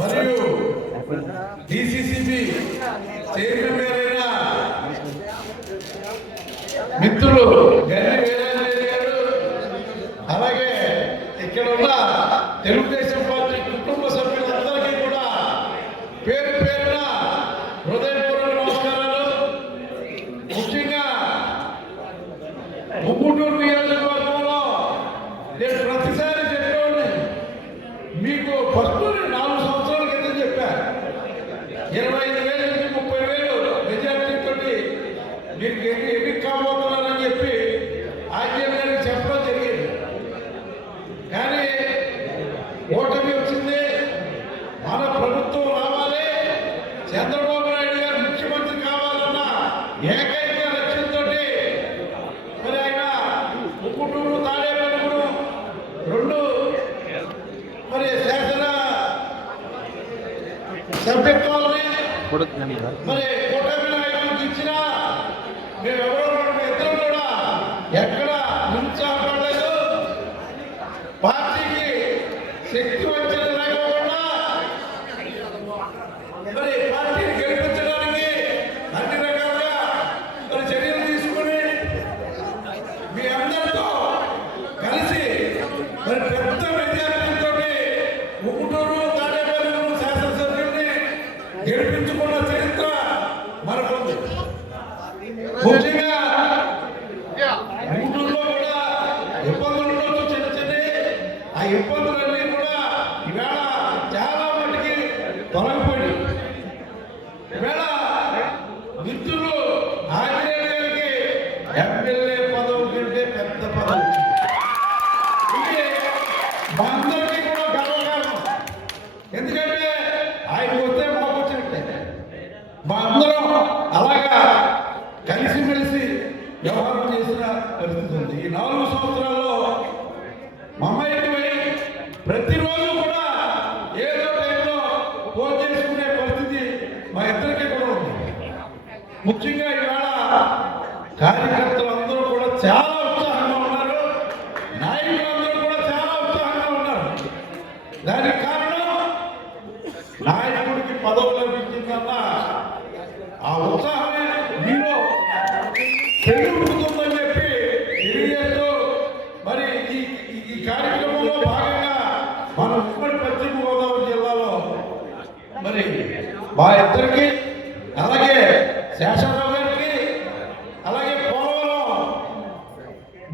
మరియు DCCB chairman గారైన మిత్రులు గన్ని వేలారెడ్డి గారు, అలాగే ఇక్కడ ఉన్న తెలుగుదేశం పార్టీ కుటుంబ సభ్యులందరికీ కూడా పేరు పేరున హృదయపూర్వక నమస్కారాలు. ముఖ్యంగా ముగ్గుటూరు నియోజకవర్గంలో నేను ప్రతిసారి చెప్పేవాడిని, మీకు ఫస్ట్ 4 సంవత్సరాల క్రితం చెప్పాను, 25,000 నుంచి 30,000 మెజార్టీ తోటి మీరు ఎన్ని కాబోతున్నారని చెప్పి ఆర్జే గారికి చెప్పడం జరిగింది. కానీ ఓటమి వచ్చింది, మన ప్రభుత్వం రావాలి, చంద్రబాబు నాయుడు గారు ముఖ్యమంత్రి కావాలన్న ఏకైక లక్ష్యంతో మరి ఆయన ముక్కుటూరు తాడేపల్లిగూడెం 2 మరి శాసన సభ్యత్వాలని మరి కూటమి నాయకులకు ఇచ్చినా ఇద్దరు కూడా ఎక్కడ నిరుత్సాహపడలేదు. పార్టీకి శక్తి వచ్చేది లేకుండా మరి పార్టీని గెలిపించడానికి అన్ని రకాలుగా మరి చర్యలు తీసుకుని మీ అందరితో కలిసి మరి పెద్ద మెజార్టీతో ముక్కుటూరు తాడేపల్లిగూడెం శాసనసభ్యుల్ని గెలిపించుకున్న చరిత్ర మనకుంది. ముఖ్యంగా ఊళ్ళో కూడా ఇబ్బందులు ఉండొచ్చు, చిన్న చిన్న ఆ ఇబ్బందులన్నీ కూడా ఈవేళ చాలా మటుకి తొలగిపోయి ఈవేళ మిత్రులు ఆంజనేయ గారికి ఎమ్మెల్యే పదవి కంటే పెద్ద పదవి. ఇది మా అందరికీ కూడా గర్వకారణం. ఎందుకంటే ఆయన వస్తే మాకు వచ్చినట్టే. మా అందరం అలాగా కలిసిమెలిసి వ్యవహారం చేసిన పరిస్థితి ఉంది. ఈ 4 సంవత్సరాల్లో మమ్మల్ని ప్రతిరోజు కూడా ఏదో టైంలో ఫోన్ చేసుకునే పరిస్థితి మా ఇద్దరికీ కూడా ఉంది. ముఖ్యంగా ఇవాళ కార్యకర్తలు అందరూ కూడా చాలా ఉత్సాహంగా ఉన్నారు, నాయకులందరూ కూడా చాలా ఉత్సాహంగా ఉన్నారు. దానికి కారణం నాయకుడికి పదవులు లభించిందన్న ఆ ఉత్సాహమే మీలో పెరుగుతుందని చెప్పి తెలియజేస్తూ మరి ఈ కార్యక్రమంలో భాగంగా మన ఉమ్మడి పశ్చిమ గోదావరి జిల్లాలో మరి మా ఇద్దరికి, అలాగే శేషరావు గారికి, అలాగే పోలవరం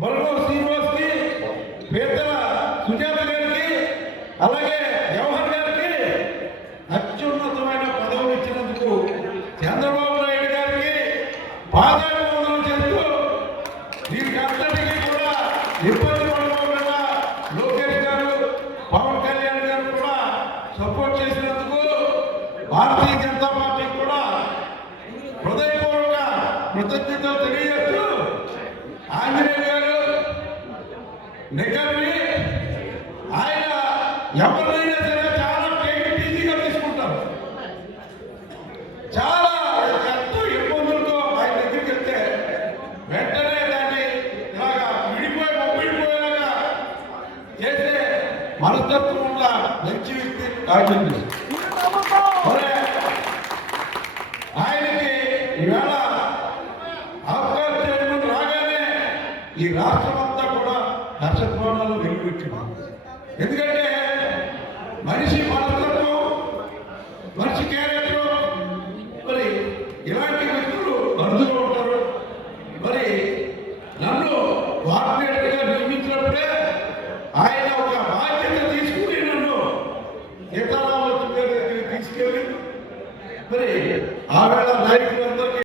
బలరావు శ్రీనివాస్కి, పేదల సుజాత గారికి, అలాగే జవహర్ గారికి అత్యున్నతమైన పదవులు ఇచ్చినందుకు చంద్రబాబు నాయుడు గారికి పాదాభివందనం చేస్తూ దీనికి అంతటికీ కూడా ఇబ్బంది పడకుండా లోకేష్ గారు, పవన్ కళ్యాణ్ గారు కూడా సపోర్ట్ చేసినందుకు భారతీయ జనతా పార్టీ కూడా హృదయపూర్వక కృతజ్ఞతలు తెలియజేస్తూ ఆంజనేయ గారు నిగర్వి ఆయన ఎవరినైనా సరే చాలా ఈజీగా తీసుకుంటారు. చాలా ఎంతో ఇబ్బందులతో ఆయన దగ్గరికి వెళ్తే వెంటనే దాన్ని ఇలాగా విడిపోయేలాగా చేసే మనస్తత్వం ఉన్న మంచి వ్యక్తి ఆగింది. ఆయనకి ఈవేళ అవకాశం చైర్మన్ రాగానే ఈ రాష్ట్రం అంతా కూడా హర్షధ్వానాలు వెలువెట్టింది. ఎందుకంటే మనిషి మనసు